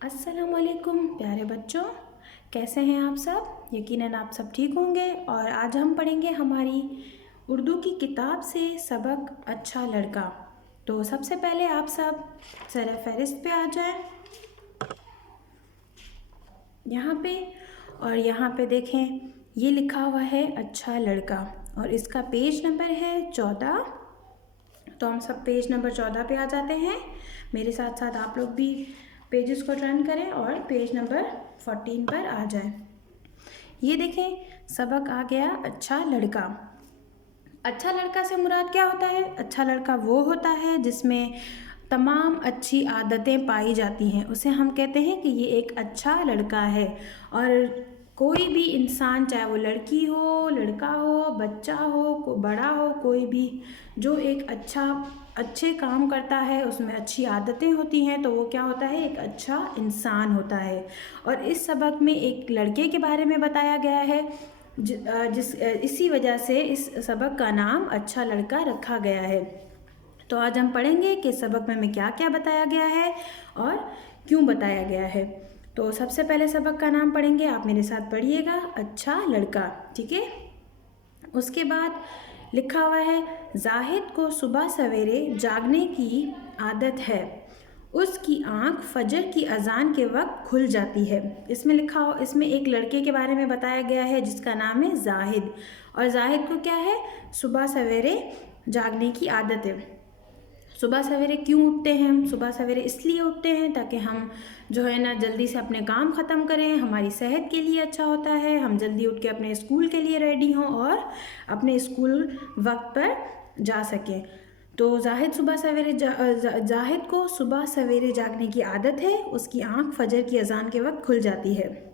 अस्सलामुअलैकुम प्यारे बच्चों, कैसे हैं आप सब। यकीनन आप सब ठीक होंगे। और आज हम पढ़ेंगे हमारी उर्दू की किताब से सबक अच्छा लड़का। तो सबसे पहले आप सब ज़रा फहरिस्त पे आ जाएं यहाँ पे। और यहाँ पे देखें, ये लिखा हुआ है अच्छा लड़का और इसका पेज नंबर है 14। तो हम सब पेज नंबर 14 पे आ जाते हैं। मेरे साथ साथ आप लोग भी पेजेस को टर्न करें और पेज नंबर 14 पर आ जाएं। ये देखें, सबक आ गया अच्छा लड़का। अच्छा लड़का से मुराद क्या होता है? अच्छा लड़का वो होता है जिसमें तमाम अच्छी आदतें पाई जाती हैं, उसे हम कहते हैं कि ये एक अच्छा लड़का है। और कोई भी इंसान, चाहे वो लड़की हो, लड़का हो, बच्चा हो, बड़ा हो, कोई भी जो एक अच्छे काम करता है, उसमें अच्छी आदतें होती हैं, तो वो क्या होता है? एक अच्छा इंसान होता है। और इस सबक में एक लड़के के बारे में बताया गया है इसी वजह से इस सबक का नाम अच्छा लड़का रखा गया है। तो आज हम पढ़ेंगे कि सबक में हमें क्या क्या बताया गया है और क्यों बताया गया है। तो सबसे पहले सबक का नाम पढ़ेंगे, आप मेरे साथ पढ़िएगा, अच्छा लड़का। ठीक है। उसके बाद लिखा हुआ है, जाहिद को सुबह सवेरे जागने की आदत है, उसकी आंख फजर की अजान के वक्त खुल जाती है। इसमें एक लड़के के बारे में बताया गया है जिसका नाम है जाहिद। और जाहिद को क्या है? सुबह सवेरे जागने की आदत है। सुबह सवेरे क्यों उठते हैं हम? सुबह सवेरे इसलिए उठते हैं ताकि हम जो है ना जल्दी से अपने काम ख़त्म करें, हमारी सेहत के लिए अच्छा होता है, हम जल्दी उठ के अपने स्कूल के लिए रेडी हों और अपने स्कूल वक्त पर जा सकें। तो जाहिद को सुबह सवेरे जागने की आदत है, उसकी आंख फजर की अजान के वक्त खुल जाती है।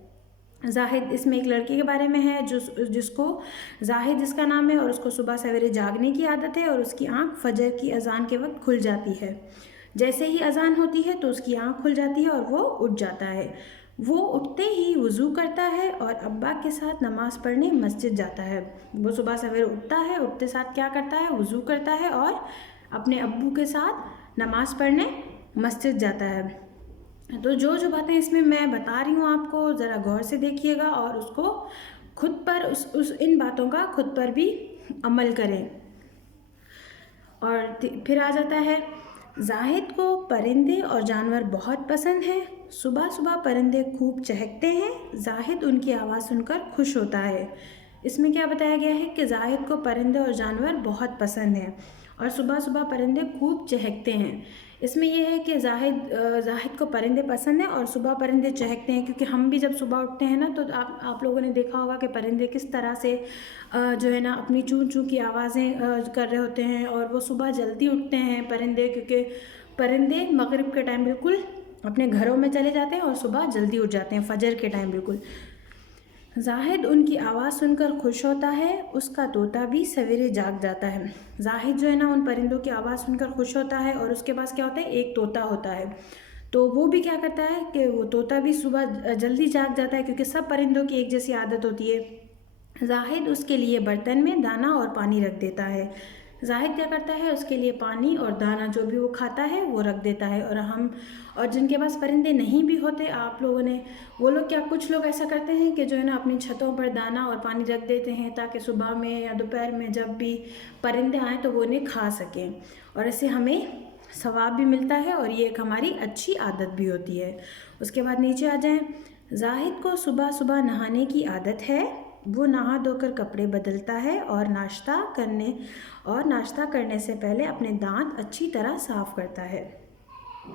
जाहिद इसमें एक लड़के के बारे में है जिसको जाहिद जिसका नाम है और उसको सुबह सवेरे जागने की आदत है और उसकी आंख फजर की अजान के वक्त खुल जाती है। जैसे ही अजान होती है तो उसकी आंख खुल जाती है और वो उठ जाता है। वो उठते ही वज़ू करता है और अब्बा के साथ नमाज़ पढ़ने मस्जिद जाता है। वो सुबह सवेरे उठता है, उठते साथ क्या करता है? वज़ू करता है और अपने अब्बू के साथ नमाज़ पढ़ने मस्जिद जाता है। तो जो जो बातें इसमें मैं बता रही हूँ आपको, ज़रा गौर से देखिएगा और उसको खुद पर इन बातों का खुद पर भी अमल करें। और फिर आ जाता है, जाहिद को परिंदे और जानवर बहुत पसंद हैं। सुबह सुबह परिंदे खूब चहकते हैं, जाहिद उनकी आवाज़ सुनकर खुश होता है। इसमें क्या बताया गया है कि जाहिद को परिंदे और जानवर बहुत पसंद हैं और सुबह सुबह परिंदे खूब चहकते हैं। इसमें यह है कि जाहिद को परिंदे पसंद हैं और सुबह परिंदे चहकते हैं, क्योंकि हम भी जब सुबह उठते हैं ना तो आप लोगों ने देखा होगा कि परिंदे किस तरह से जो है ना अपनी चूं चूं की आवाज़ें कर रहे होते हैं। और वो सुबह जल्दी उठते हैं परिंदे, क्योंकि परिंदे मगरिब के टाइम बिल्कुल अपने घरों में चले जाते हैं और सुबह जल्दी उठ जाते हैं, फजर के टाइम बिल्कुल। जाहिद उनकी आवाज़ सुनकर खुश होता है, उसका तोता भी सवेरे जाग जाता है। जाहिद जो है ना उन परिंदों की आवाज़ सुनकर खुश होता है और उसके पास क्या होता है? एक तोता होता है। तो वो भी क्या करता है कि वो तोता भी सुबह जल्दी जाग जाता है, क्योंकि सब परिंदों की एक जैसी आदत होती है। जाहिद उसके लिए बर्तन में दाना और पानी रख देता है। जाहिद क्या करता है? उसके लिए पानी और दाना जो भी वो खाता है वो रख देता है। और जिनके पास परिंदे नहीं भी होते, आप लोगों ने, वो लोग कुछ लोग ऐसा करते हैं कि जो है ना अपनी छतों पर दाना और पानी रख देते हैं ताकि सुबह में या दोपहर में जब भी परिंदे आएँ तो वो उन्हें खा सकें, और इससे हमें सवाब भी मिलता है और ये एक हमारी अच्छी आदत भी होती है। उसके बाद नीचे आ जाएं, जाहिद को सुबह सुबह नहाने की आदत है, वो नहा धोकर कपड़े बदलता है और नाश्ता करने से पहले अपने दांत अच्छी तरह साफ़ करता है।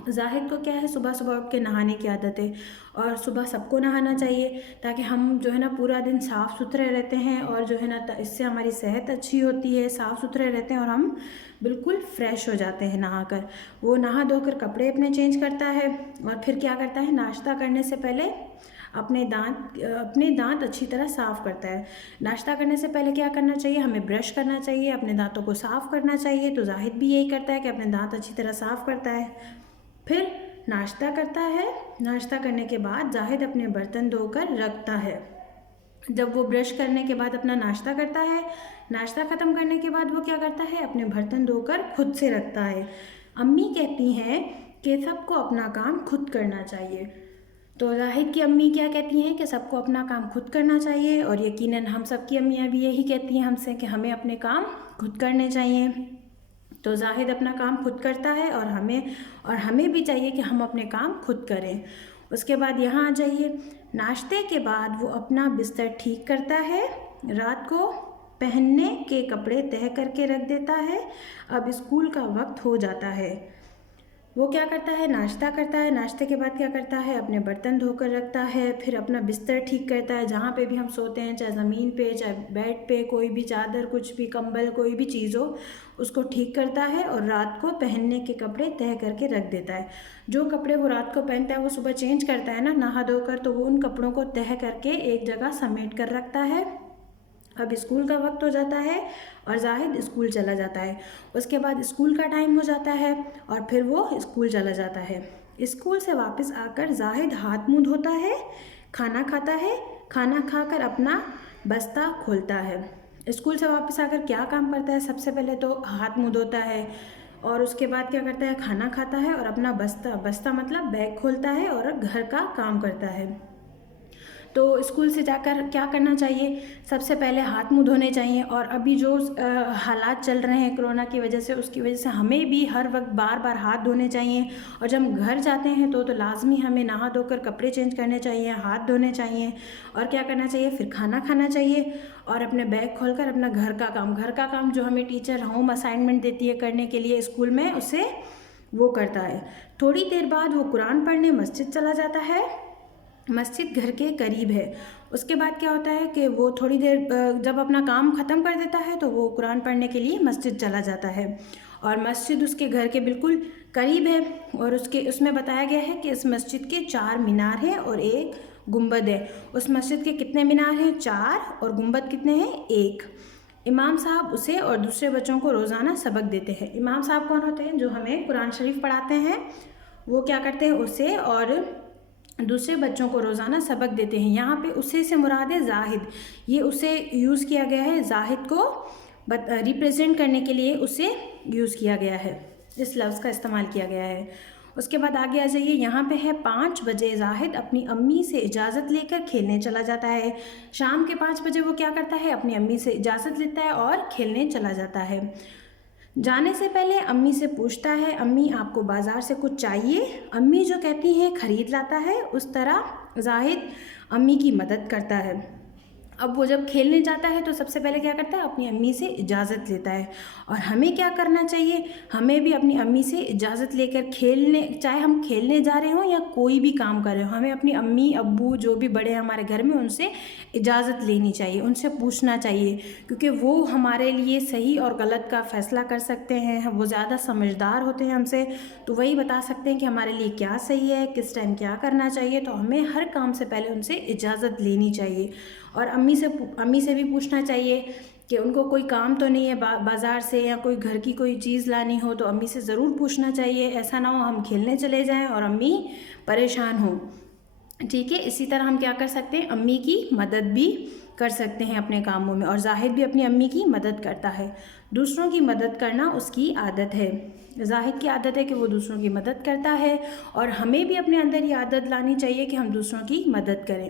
जाहिद को क्या है? सुबह सुबह उठ के नहाने की आदत है और सुबह सबको नहाना चाहिए ताकि हम जो है ना पूरा दिन साफ़ सुथरे रहते हैं और जो है ना इससे हमारी सेहत अच्छी होती है, साफ़ सुथरे रहते हैं और हम बिल्कुल फ्रेश हो जाते हैं नहाकर। वो नहा धोकर कपड़े अपने चेंज करता है और फिर क्या करता है? नाश्ता करने से पहले अपने दांत अच्छी तरह साफ़ करता है। नाश्ता करने से पहले क्या करना चाहिए? हमें ब्रश करना चाहिए, अपने दांतों को साफ़ करना चाहिए। तो जाहिद भी यही करता है कि अपने दांत अच्छी तरह साफ़ करता है, फिर नाश्ता करता है। नाश्ता करने के बाद जाहिद अपने बर्तन धोकर रखता है। जब वो ब्रश करने के बाद अपना नाश्ता करता है, नाश्ता ख़त्म करने के बाद वो क्या करता है? अपने बर्तन धोकर खुद से रखता है। अम्मी कहती हैं कि सबको अपना काम खुद करना चाहिए। तो जाहिद की अम्मी क्या कहती हैं कि सबको अपना काम खुद करना चाहिए, और यकीनन हम सब की अम्मियाँ भी यही कहती हैं हमसे कि हमें अपने काम खुद करने चाहिए। तो जाहिद अपना काम खुद करता है और हमें भी चाहिए कि हम अपने काम खुद करें। उसके बाद यहाँ आ जाइए, नाश्ते के बाद वो अपना बिस्तर ठीक करता है, रात को पहनने के कपड़े तह करके रख देता है। अब स्कूल का वक्त हो जाता है। वो क्या करता है, नाश्ता करता है, नाश्ते के बाद क्या करता है, अपने बर्तन धोकर रखता है, फिर अपना बिस्तर ठीक करता है, जहाँ पे भी हम सोते हैं, चाहे ज़मीन पे चाहे बेड पे, कोई भी चादर, कुछ भी कंबल, कोई भी चीज़ हो उसको ठीक करता है, और रात को पहनने के कपड़े तह करके रख देता है। जो कपड़े वो रात को पहनता है वो सुबह चेंज करता है ना नहा धोकर, तो वो उन कपड़ों को तह करके एक जगह समेट कर रखता है। अब स्कूल का वक्त हो जाता है और जाहिद स्कूल चला जाता है। उसके बाद स्कूल का टाइम हो जाता है और फिर वो स्कूल चला जाता है। स्कूल से वापस आकर जाहिद हाथ मुंह धोता है, खाना खाता है, खाना खाकर अपना बस्ता खोलता है। स्कूल से वापस आकर क्या काम करता है, सबसे पहले तो हाथ मुंह धोता है, और उसके बाद क्या करता है, खाना खाता है और अपना बस्ता मतलब बैग खोलता है और घर का काम करता है। तो स्कूल से जाकर क्या करना चाहिए, सबसे पहले हाथ मुंह धोने चाहिए। और अभी जो हालात चल रहे हैं कोरोना की वजह से, उसकी वजह से हमें भी हर वक्त बार बार हाथ धोने चाहिए। और जब हम घर जाते हैं तो लाजमी हमें नहा धोकर कपड़े चेंज करने चाहिए, हाथ धोने चाहिए, और क्या करना चाहिए, फिर खाना खाना चाहिए, और अपने बैग खोलकर अपना घर का काम जो हमें टीचर होम असाइनमेंट देती है करने के लिए स्कूल में, उसे वो करता है। थोड़ी देर बाद वो कुरान पढ़ने मस्जिद चला जाता है। मस्जिद घर के करीब है। उसके बाद क्या होता है कि वो थोड़ी देर जब अपना काम ख़त्म कर देता है तो वो कुरान पढ़ने के लिए मस्जिद चला जाता है, और मस्जिद उसके घर के बिल्कुल करीब है। और उसमें बताया गया है कि इस मस्जिद के 4 मीनार हैं और 1 गुंबद है। उस मस्जिद के कितने मीनार हैं, 4, और गुंबद कितने हैं, 1। इमाम साहब उसे और दूसरे बच्चों को रोज़ाना सबक देते हैं। इमाम साहब कौन होते हैं, जो हमें कुरान शरीफ पढ़ाते हैं। वो क्या करते हैं, उसे और दूसरे बच्चों को रोज़ाना सबक देते हैं। यहाँ पे उसे से मुराद है जाहिद, ये उसे यूज़ किया गया है, जाहिद को रिप्रेजेंट करने के लिए उसे यूज़ किया गया है, इस लफ्ज़ का इस्तेमाल किया गया है। उसके बाद आगे आ जाइए, यहाँ पे है 5 बजे जाहिद अपनी अम्मी से इजाज़त लेकर खेलने चला जाता है। शाम के 5 बजे वो क्या करता है, अपनी अम्मी से इजाज़त लेता है और खेलने चला जाता है। जाने से पहले अम्मी से पूछता है, अम्मी आपको बाज़ार से कुछ चाहिए। अम्मी जो कहती हैं खरीद लाता है। उस तरह जाहिद अम्मी की मदद करता है। अब वो जब खेलने जाता है तो सबसे पहले क्या करता है, अपनी अम्मी से इजाज़त लेता है। और हमें क्या करना चाहिए, हमें भी अपनी अम्मी से इजाज़त लेकर खेलने, चाहे हम खेलने जा रहे हों या कोई भी काम कर रहे हो, हमें अपनी अम्मी अब्बू जो भी बड़े हैं हमारे घर में, उनसे इजाज़त लेनी चाहिए, उनसे पूछना चाहिए, क्योंकि वो हमारे लिए सही और गलत का फ़ैसला कर सकते हैं। वो ज़्यादा समझदार होते हैं हमसे, तो वही बता सकते हैं कि हमारे लिए क्या सही है, किस टाइम क्या करना चाहिए। तो हमें हर काम से पहले उनसे इजाज़त लेनी चाहिए। और अम्मी से भी पूछना चाहिए कि उनको कोई काम तो नहीं है बाज़ार से, या कोई घर की कोई चीज़ लानी हो तो अम्मी से ज़रूर पूछना चाहिए। ऐसा ना हो हम खेलने चले जाएं और अम्मी परेशान हों। ठीक है, इसी तरह हम क्या कर सकते हैं, अम्मी की मदद भी कर सकते हैं अपने कामों में। और जाहिद भी अपनी अम्मी की मदद करता है। दूसरों की मदद करना उसकी आदत है। जाहिद की आदत है कि वो दूसरों की मदद करता है, और हमें भी अपने अंदर ये आदत लानी चाहिए कि हम दूसरों की मदद करें।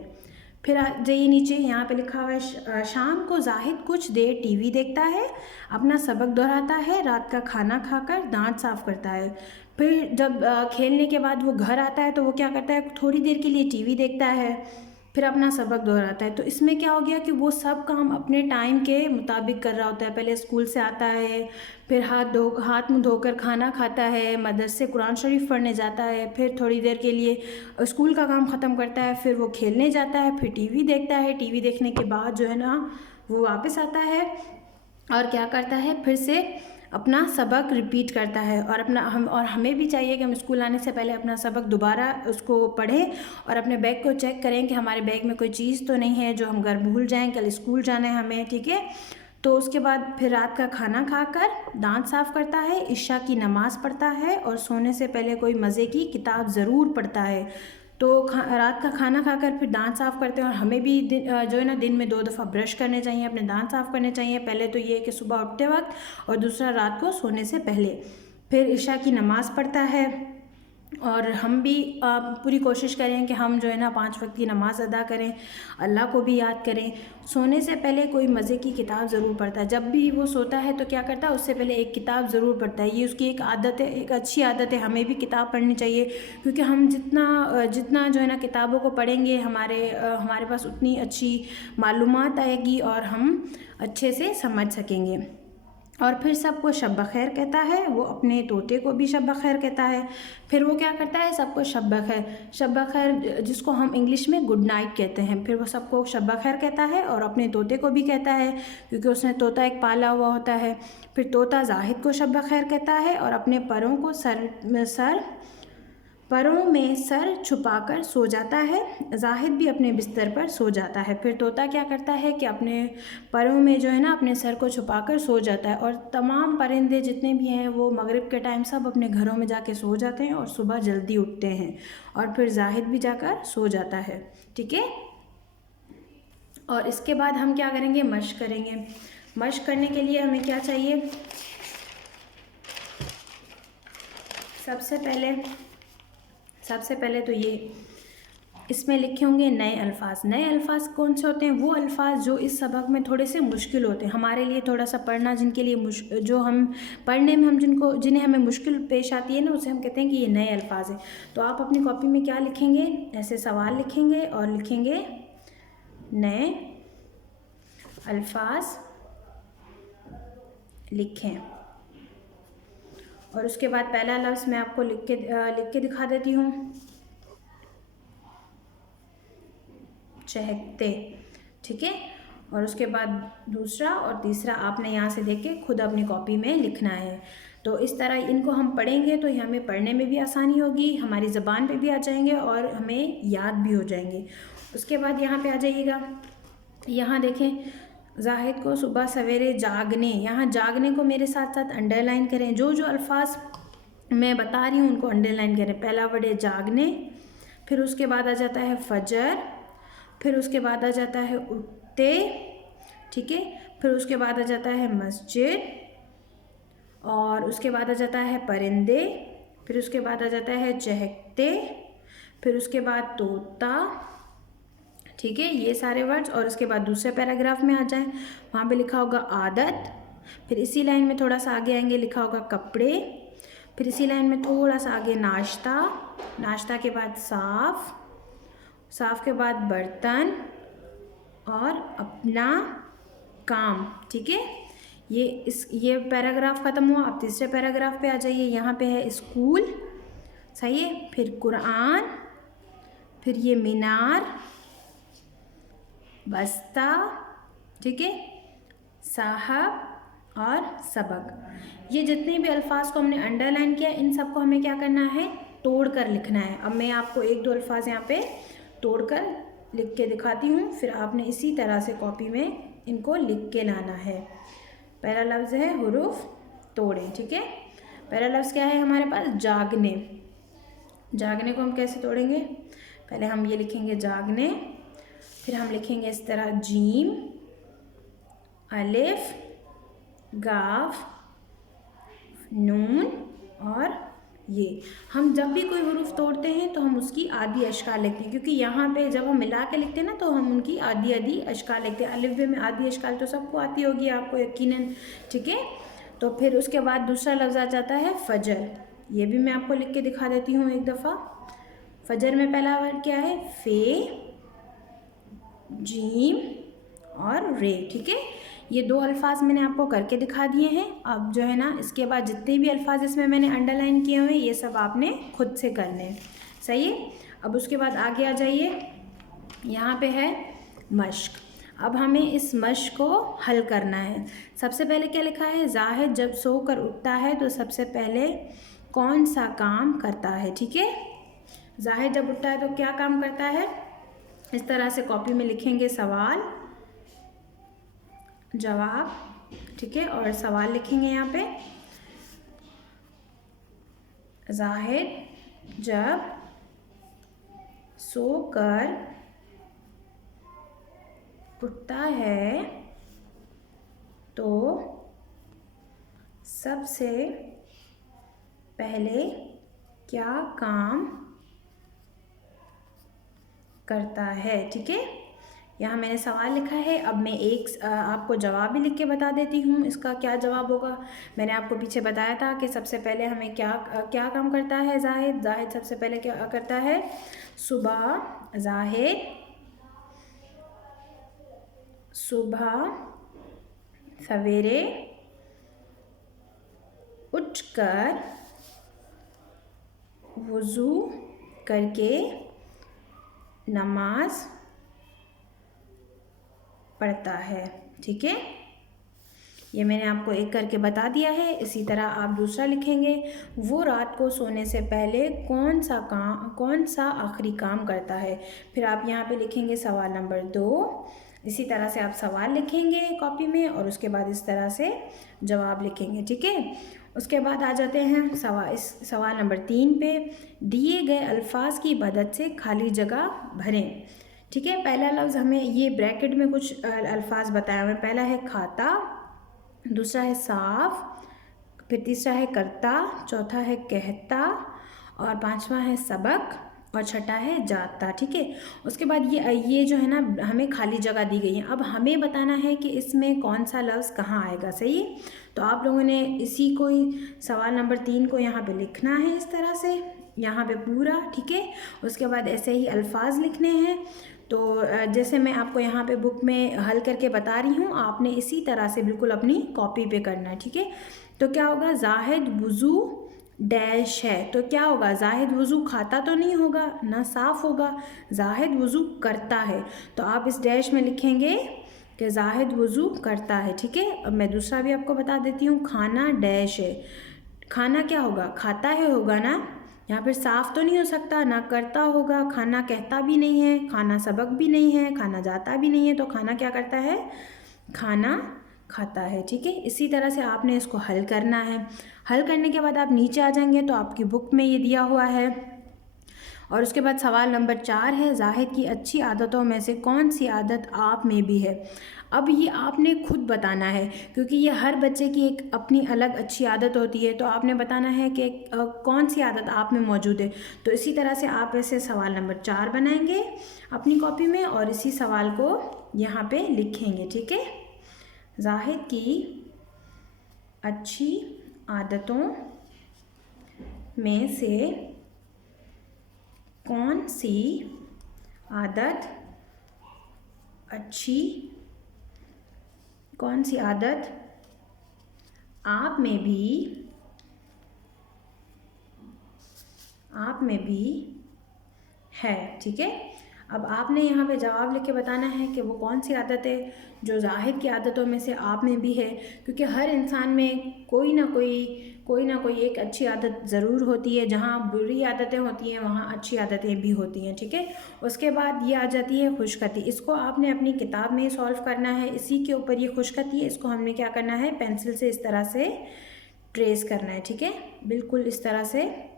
फिर आ जाइए नीचे, यहाँ पे लिखा हुआ है, शाम को जाहिद कुछ देर टीवी देखता है, अपना सबक दोहराता है, रात का खाना खाकर दांत साफ़ करता है। फिर जब खेलने के बाद वो घर आता है तो वो क्या करता है, थोड़ी देर के लिए टीवी देखता है, फिर अपना सबक दोहराता है। तो इसमें क्या हो गया कि वो सब काम अपने टाइम के मुताबिक कर रहा होता है। पहले स्कूल से आता है, फिर हाथ मुंह धोकर खाना खाता है, मदरसे कुरान शरीफ पढ़ने जाता है, फिर थोड़ी देर के लिए स्कूल का काम ख़त्म करता है, फिर वो खेलने जाता है, फिर टीवी देखता है। टीवी देखने के बाद जो है ना वो वापस आता है और क्या करता है, फिर से अपना सबक रिपीट करता है। और हमें भी चाहिए कि हम स्कूल आने से पहले अपना सबक दोबारा उसको पढ़ें और अपने बैग को चेक करें कि हमारे बैग में कोई चीज़ तो नहीं है जो हम घर भूल जाएं, कल स्कूल जाना है हमें। ठीक है, तो उसके बाद फिर रात का खाना खाकर दांत साफ़ करता है, इशा की नमाज़ पढ़ता है, और सोने से पहले कोई मज़े की किताब ज़रूर पढ़ता है। तो रात का खाना खाकर फिर दांत साफ़ करते हैं। और हमें भी जो है ना दिन में 2 दफ़ा ब्रश करने चाहिए, अपने दांत साफ़ करने चाहिए। पहले तो ये कि सुबह उठते वक्त, और दूसरा रात को सोने से पहले। फिर इशा की नमाज़ पढ़ता है, और हम भी पूरी कोशिश करें कि हम जो है ना 5 वक्त की नमाज़ अदा करें, अल्लाह को भी याद करें। सोने से पहले कोई मज़े की किताब ज़रूर पढ़ता है। जब भी वो सोता है तो क्या करता है, उससे पहले एक किताब ज़रूर पढ़ता है। ये उसकी एक आदत है, एक अच्छी आदत है। हमें भी किताब पढ़नी चाहिए, क्योंकि हम जितना जो है ना किताबों को पढ़ेंगे, हमारे पास उतनी अच्छी मालूमात आएगी और हम अच्छे से समझ सकेंगे। और फिर सबको शब बख़ैर कहता है, वो अपने तोते को भी शब बख़ैर कहता है। फिर वो क्या करता है, सबको शब बख़ैर जिसको हम इंग्लिश में गुड नाइट कहते हैं, फिर वो सबको शब बख़ैर कहता है और अपने तोते को भी कहता है, क्योंकि उसने तोता एक पाला हुआ होता है। फिर तोता जाहिद को शब बख़ैर कहता है और अपने परों में सर छुपाकर सो जाता है। जाहिद भी अपने बिस्तर पर सो जाता है। फिर तोता क्या करता है कि अपने परों में जो है ना अपने सर को छुपाकर सो जाता है। और तमाम परिंदे जितने भी हैं वो मगरिब के टाइम सब अपने घरों में जाके सो जाते हैं और सुबह जल्दी उठते हैं, और फिर जाहिद भी जाकर सो जाता है। ठीक है। और इसके बाद हम क्या करेंगे, मश्क करेंगे। मश्क करने के लिए हमें क्या चाहिए, सबसे पहले तो ये इसमें लिखे होंगे नए अल्फाज। नए अल्फाज कौन से होते हैं, वो अल्फाज जो इस सबक में थोड़े से मुश्किल होते हैं हमारे लिए, थोड़ा सा पढ़ना, जिनके लिए जो हम पढ़ने में जिन्हें हमें मुश्किल पेश आती है ना, उसे हम कहते हैं कि ये नए अल्फाज हैं। तो आप अपनी कॉपी में क्या लिखेंगे, ऐसे सवाल लिखेंगे और लिखेंगे नए अल्फाज लिखें। और उसके बाद पहला लफ्ज़ मैं आपको लिख के दिखा देती हूँ, चहकते। ठीक है। और उसके बाद दूसरा और तीसरा आपने यहाँ से देख के खुद अपनी कॉपी में लिखना है। तो इस तरह इनको हम पढ़ेंगे तो हमें पढ़ने में भी आसानी होगी, हमारी ज़बान पे भी आ जाएंगे और हमें याद भी हो जाएंगे। उसके बाद यहाँ पे आ जाइएगा, यहाँ देखें जाहिद को सुबह सवेरे जागने, यहाँ जागने को मेरे साथ साथ अंडरलाइन करें। जो जो अल्फाज मैं बता रही हूँ उनको अंडरलाइन करें। पहला वर्ड है जागने, फिर उसके बाद आ जाता है फजर, फिर उसके बाद आ जाता है उठते। ठीक है। फिर उसके बाद आ जाता है मस्जिद, और उसके बाद आ जाता है परिंदे, फिर उसके बाद आ जाता है चहकते, फिर उसके बाद तोता। ठीक है, ये सारे वर्ड्स। और उसके बाद दूसरे पैराग्राफ में आ जाएं, वहाँ पे लिखा होगा आदत, फिर इसी लाइन में थोड़ा सा आगे आएंगे, लिखा होगा कपड़े, फिर इसी लाइन में थोड़ा सा आगे नाश्ता, नाश्ता के बाद साफ, साफ के बाद बर्तन और अपना काम। ठीक है, ये पैराग्राफ ख़त्म हुआ। अब तीसरे पैराग्राफ पे आ जाइए, यहाँ पे है स्कूल, सही है, फिर कुरान, फिर ये मीनार, बस्ता, ठीक है, साहब और सबक। ये जितने भी अल्फाज को हमने अंडरलाइन किया, इन सब को हमें क्या करना है, तोड़ कर लिखना है। अब मैं आपको एक दो अल्फाज यहाँ पे तोड़ कर लिख के दिखाती हूँ, फिर आपने इसी तरह से कॉपी में इनको लिख के लाना है। पहला लफ्ज़ है हुरूफ तोड़ें। ठीक है, पहला लफ्ज़ क्या है हमारे पास, जागने। जागने को हम कैसे तोड़ेंगे, पहले हम ये लिखेंगे जागने, फिर हम लिखेंगे इस तरह जीम, अलिफ, गाफ, नून और ये। हम जब भी कोई हुरूफ तोड़ते हैं तो हम उसकी आधी अशकाल लिखते हैं, क्योंकि यहाँ पे जब हम मिला के लिखते हैं ना तो हम उनकी आधी आधी अशकाल लिखते हैं। अलिफ बे में आधी अशकाल तो सबको आती होगी, आपको यकीनन। ठीक है, तो फिर उसके बाद दूसरा लफ्ज़ आ जाता है फजर। ये भी मैं आपको लिख के दिखा देती हूँ एक दफ़ा। फजर में पहला वर्ड क्या है, फे, जीम और रे। ठीक है, ये दो अल्फाज मैंने आपको करके दिखा दिए हैं। अब जो है ना, इसके बाद जितने भी अल्फाज इसमें मैंने अंडरलाइन किए हुए हैं, ये सब आपने खुद से करने हैं। सही है, अब उसके बाद आगे आ जाइए, यहाँ पे है मश्क। अब हमें इस मश्क को हल करना है। सबसे पहले क्या लिखा है, जाहिद जब सोकर उठता है तो सबसे पहले कौन सा काम करता है। ठीक है, जाहिद जब उठता है तो क्या काम करता है, इस तरह से कॉपी में लिखेंगे सवाल जवाब। ठीक है, और सवाल लिखेंगे यहाँ पे, जाहिद जब सोकर उठता है तो सबसे पहले क्या काम करता है। ठीक है, यहाँ मैंने सवाल लिखा है। अब मैं एक आपको जवाब भी लिख के बता देती हूँ, इसका क्या जवाब होगा। मैंने आपको पीछे बताया था कि सबसे पहले हमें क्या क्या काम करता है जाहिद। जाहिद सबसे पहले क्या करता है, सुबह जाहिद सुबह सवेरे उठकर वज़ू करके नमाज पढ़ता है। ठीक है, ये मैंने आपको एक करके बता दिया है। इसी तरह आप दूसरा लिखेंगे, वो रात को सोने से पहले कौन सा आखिरी काम करता है। फिर आप यहाँ पे लिखेंगे सवाल नंबर 2। इसी तरह से आप सवाल लिखेंगे कॉपी में और उसके बाद इस तरह से जवाब लिखेंगे। ठीक है, उसके बाद आ जाते हैं सवाल नंबर 3 पे। दिए गए अल्फाज की मदद से खाली जगह भरें। ठीक है, पहला लफ्ज़ हमें ये ब्रैकेट में कुछ अल्फाज बताया हुआ है। पहला है खाता, दूसरा है साफ, फिर तीसरा है करता, चौथा है कहता और पांचवा है सबक और छठा है जाता। ठीक है, उसके बाद ये जो है ना हमें खाली जगह दी गई है। अब हमें बताना है कि इसमें कौन सा लफ्ज़ कहाँ आएगा। सही है, तो आप लोगों ने इसी को ही सवाल नंबर 3 को यहाँ पे लिखना है इस तरह से, यहाँ पे पूरा। ठीक है, उसके बाद ऐसे ही अल्फाज लिखने हैं। तो जैसे मैं आपको यहाँ पे बुक में हल करके बता रही हूँ, आपने इसी तरह से बिल्कुल अपनी कॉपी पे करना है। ठीक है, तो क्या होगा, जाहिद वज़ू डैश है। तो क्या होगा, जाहिद वज़ू खाता तो नहीं होगा, ना साफ़ होगा, जाहिद वज़ू करता है। तो आप इस डैश में लिखेंगे कि जाहिद वज़ू करता है। ठीक है, अब मैं दूसरा भी आपको बता देती हूँ, खाना डैश है। खाना क्या होगा, खाता है होगा ना, यहाँ पर साफ़ तो नहीं हो सकता, ना करता होगा, खाना कहता भी नहीं है, खाना सबक भी नहीं है, खाना जाता भी नहीं है। तो खाना क्या करता है, खाना खाता है। ठीक है, इसी तरह से आपने इसको हल करना है। हल करने के बाद आप नीचे आ जाएंगे तो आपकी बुक में ये दिया हुआ है। और उसके बाद सवाल नंबर 4 है, जाहिद की अच्छी आदतों में से कौन सी आदत आप में भी है। अब ये आपने खुद बताना है, क्योंकि ये हर बच्चे की एक अपनी अलग अच्छी आदत होती है। तो आपने बताना है कि कौन सी आदत आप में मौजूद है। तो इसी तरह से आप ऐसे सवाल नंबर 4 बनाएंगे अपनी कॉपी में और इसी सवाल को यहाँ पे लिखेंगे। ठीक है, जाहिद की अच्छी आदतों में से कौन सी आदत आप में भी है। ठीक है, अब आपने यहाँ पे जवाब लिख के बताना है कि वो कौन सी आदत है जो जाहिद की आदतों में से आप में भी है, क्योंकि हर इंसान में कोई ना कोई एक अच्छी आदत ज़रूर होती है। जहाँ बुरी आदतें होती हैं वहाँ अच्छी आदतें भी होती हैं। ठीक है, उसके बाद ये आ जाती है खुशखती। इसको आपने अपनी किताब में सॉल्व करना है। इसी के ऊपर ये खुशखती है, इसको हमने क्या करना है, पेंसिल से इस तरह से ट्रेस करना है। ठीक है, बिल्कुल इस तरह से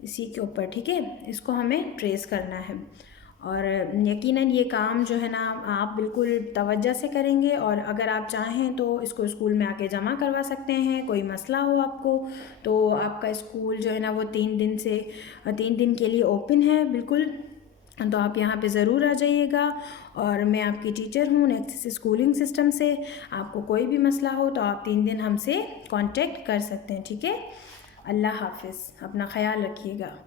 इसी के ऊपर। ठीक है, इसको हमें ट्रेस करना है और यकीनन ये काम जो है ना आप बिल्कुल तवज्जो से करेंगे। और अगर आप चाहें तो इसको स्कूल में आके जमा करवा सकते हैं। कोई मसला हो आपको तो आपका स्कूल जो है ना वो 3 दिन के लिए ओपन है बिल्कुल। तो आप यहाँ पे ज़रूर आ जाइएगा और मैं आपकी टीचर हूँ नेक्सिस स्कूलिंग सिस्टम से। आपको कोई भी मसला हो तो आप 3 दिन हमसे कांटेक्ट कर सकते हैं। ठीक है, अल्लाह हाफिज़, अपना ख्याल रखिएगा।